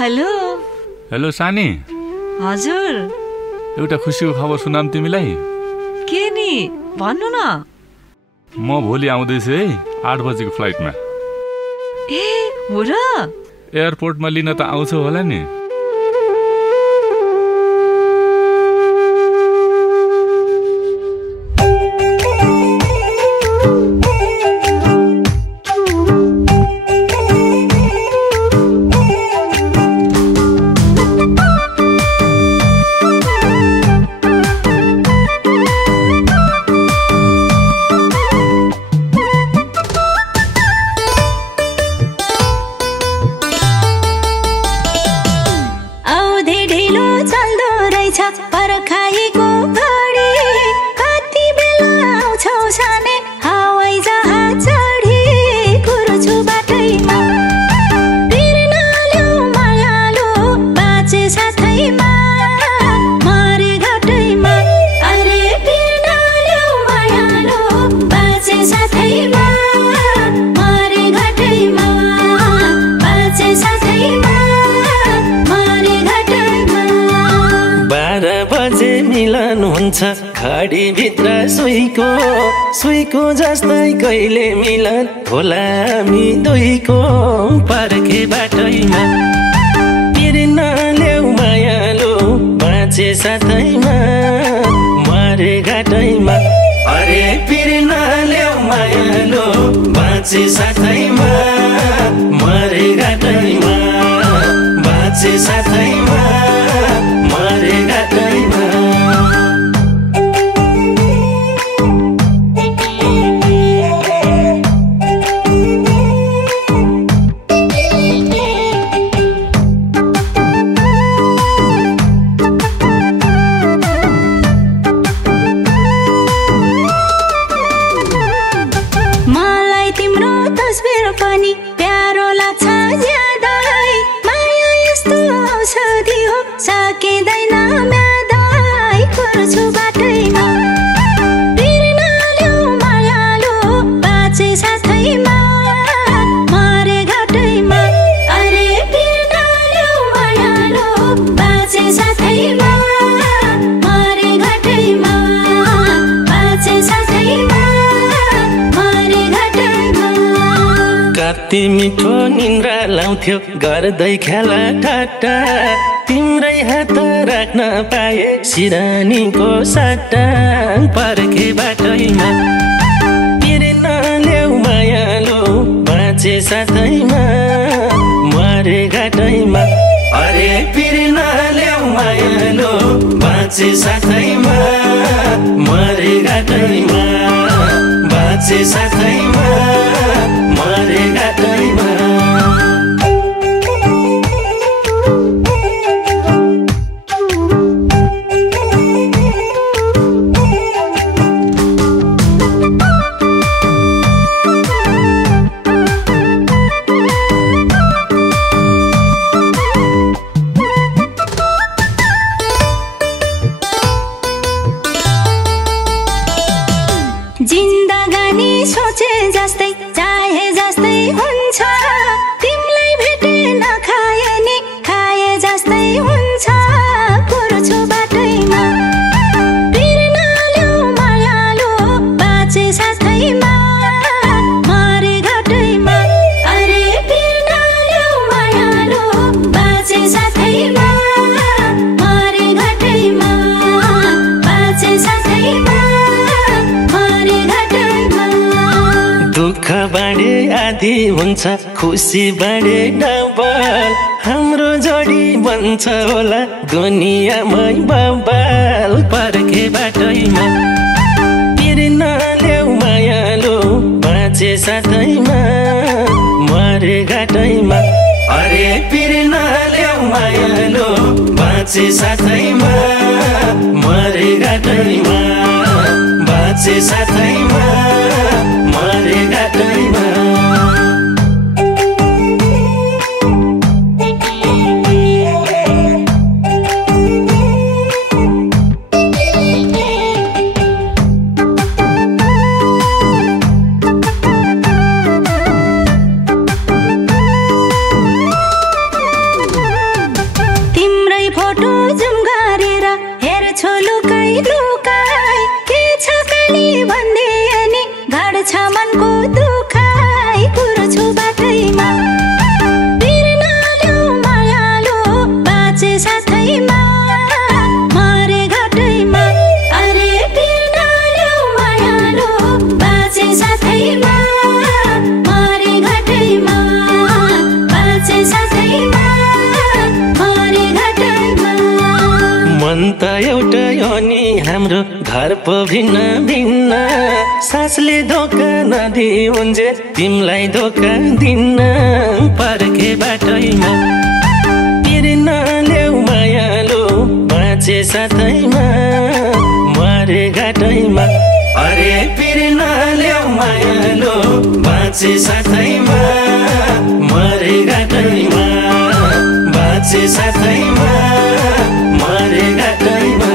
Hello hello सानी। हजुर एउटा खुसीको खबर सुनाम तिमीलाई। के नि भन्नु न। म भोलि आउँदैछु है 8 बजेको फ्लाइटमा। ए हो र? एयरपोर्टमा लिन त आउँछु होला नि। घडी भित्र सुईको जस्तै कहिले मिलन होला हामी दुईको पर्खे बाटैमा। पिरी नल्याउ मायालु बाँचे साथैमा मरे घाटैमा। अरे पिरी नल्याउ मायालु बाँचे साथैमा मरे घाटैमा। बाँचे साथैमा मरे घाटैमा। कति मिठो निन्द्रा लाउँथ्यो गर्दै खेला ठाट्टा। तिम्रै हात राख्न पाए सिरानीको सट्टा पर्खे बाटैमा। पिरी नल्याउ मायालु बाँचे साथैमा मरे घाटैमा। अरे पिरी नल्याउ मायालु बाँचे साथैमा मरे घाटैमा। बाँचे साथैमा मरे घाटैमा। जिन्दगानी सोचे जस्तै चाहे जस्तै हुन्छ। तिमीलाई भेटे नखाए नि खाए जस्तै हुन्छ। पुर्छु बाटैमा पिरी नल्याउ मायालु बाँचे साथैमा मरे घाटैमा। अरे पिरी नल्याउ मायालु बाँचे साथैमा मरे घाटैमा। बाँचे साथैमा दुःख बाँडे आधी हुन्छ खुसी बाँडे डबल। हाम्रो जोडी बन्छ होला दुनियाँमै बबाल पर्खे बाटैमा। पिरी नल्याउ मायालु बाँचे साथैमा मरे घाटैमा। अरे पिरी नल्याउ मायालु बाँचे साथैमा मरे घाटैमा। बाँचे साथैमा मरे घाटैमा। छ मनको दुखाइ पुर्छु बाटैमा बिर्न ल्याउ मायालो बाँचे साथैमा मरे घाटैमा अरे बिर्न ल्याउ मायालो बाँचे साथैमा मरे घाटैमा बाँचे साथैमा मरे घाटैमा मन त एउटै हो नि हाम्रो घर पो भिन्न भिन्न सासले धोका नदिउन्जे तिमीलाई धोका दिन्न पर्खे बाटैमा बिर्न ल्याउ मायालो बाँचे साथैमा मरे घाटैमा अरे बिर्न ल्याउ मायालो बाँचे साथैमा मरे घाटैमा बाँचे साथैमा मरे घाटैमा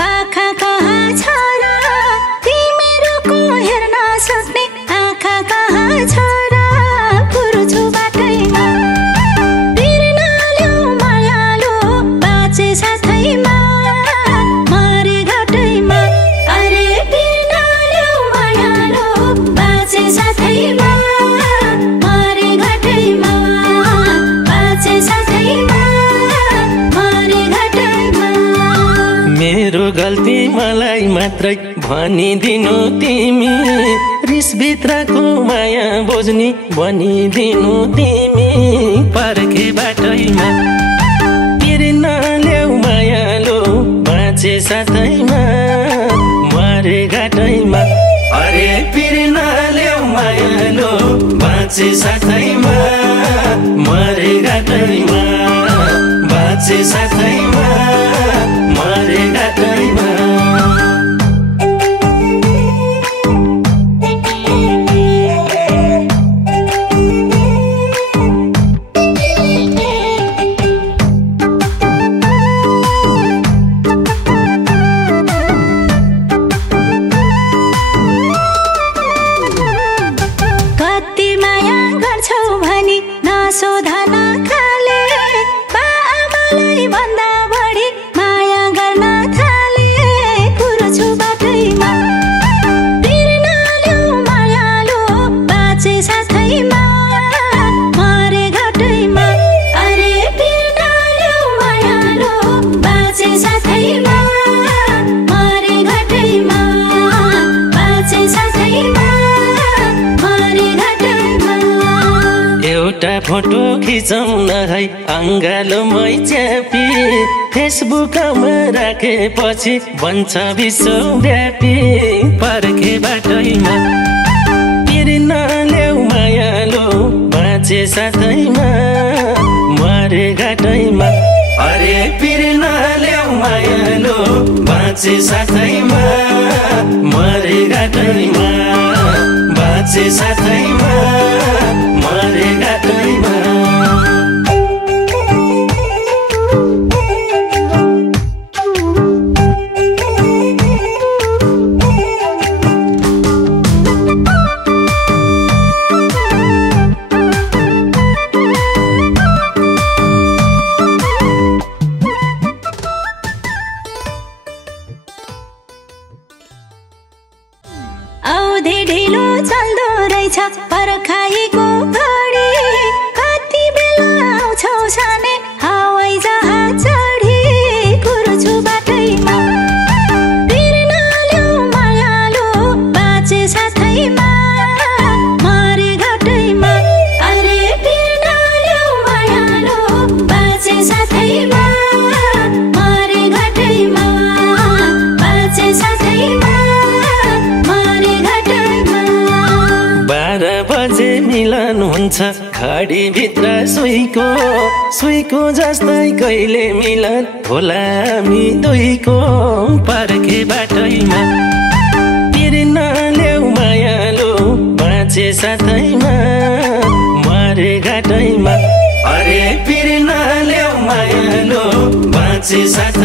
आँखा कहाँ छ र तिमीहरूको हेर्न सक्ने आँखा कहाँ छ र पुर्छु बाटैमा बिर्न ल्याउ मायालो बाँचे साथैमा मरे घाटैमा अरे बिर्न ल्याउ मायालो बाँचे साथैमा मरे घाटैमा बाँचे साथैमा मरे घाटैमा मेरो गल्ती मलाई मात्रै भनिदिनु तिमी रिसभित्रको माया बुझ्ने भनिदिनु तिमी पर्खे बाटैमा बिर्न ल्याउ मायालो बाँचे साथैमा मरे घाटैमा अरे बिर्न ल्याउ मायालो बाँचे साथैमा मरे घाटैमा बाँचे साथैमा मरे घाटैमा कति माया गर्छौ भनी नसोध नखाले बाबालाई भन्दा बढी माया गर्न थाले पुर्छु बाटैमा बिर्न ल्याउ मायालो बाँचे साथैमा मरे घाटैमा अरे बिर्न ल्याउ मायालो बाँचे साथैमा मरे घाटैमा बाँचे साथैमा मरे घाटैमा एउटा फोटो खिचौँ न है अङ्गालोमै च्यापी फेसबुकमा राखेपछि बन्छ विश्वव्यापी पर्खे बाटैमा बिर्न ल्याउ मायालो बाँचे साथैमा मरे घाटैमा अरे बिर्न ल्याउ मायालो बाँचे साथैमा मरे घाटैमा बाँचे साथैमा मरे घाटैमा औधे ढिलो चल्दो रहेछ पर्खाइको घडी कति बेला आउँछौ साने हवाई जहाज चढी पुर्छु बाटैमा बिर्न ल्याउ मायालो बाँचे साथैमा मरे घाटैमा अरे बिर्न ल्याउ मायालो बाँचे साथैमा मरे घाटैमा बाँचे साथैमा मरे घाटैमा 12 बजे मिलन हुन्छ घडीभित्र सुईको जस्तै कहिले मिलन होला हामी दुईको पर्खे बाटैमा बिर्न ल्याउ मायालो बाँचे साथैमा साँच्ची साँच्ची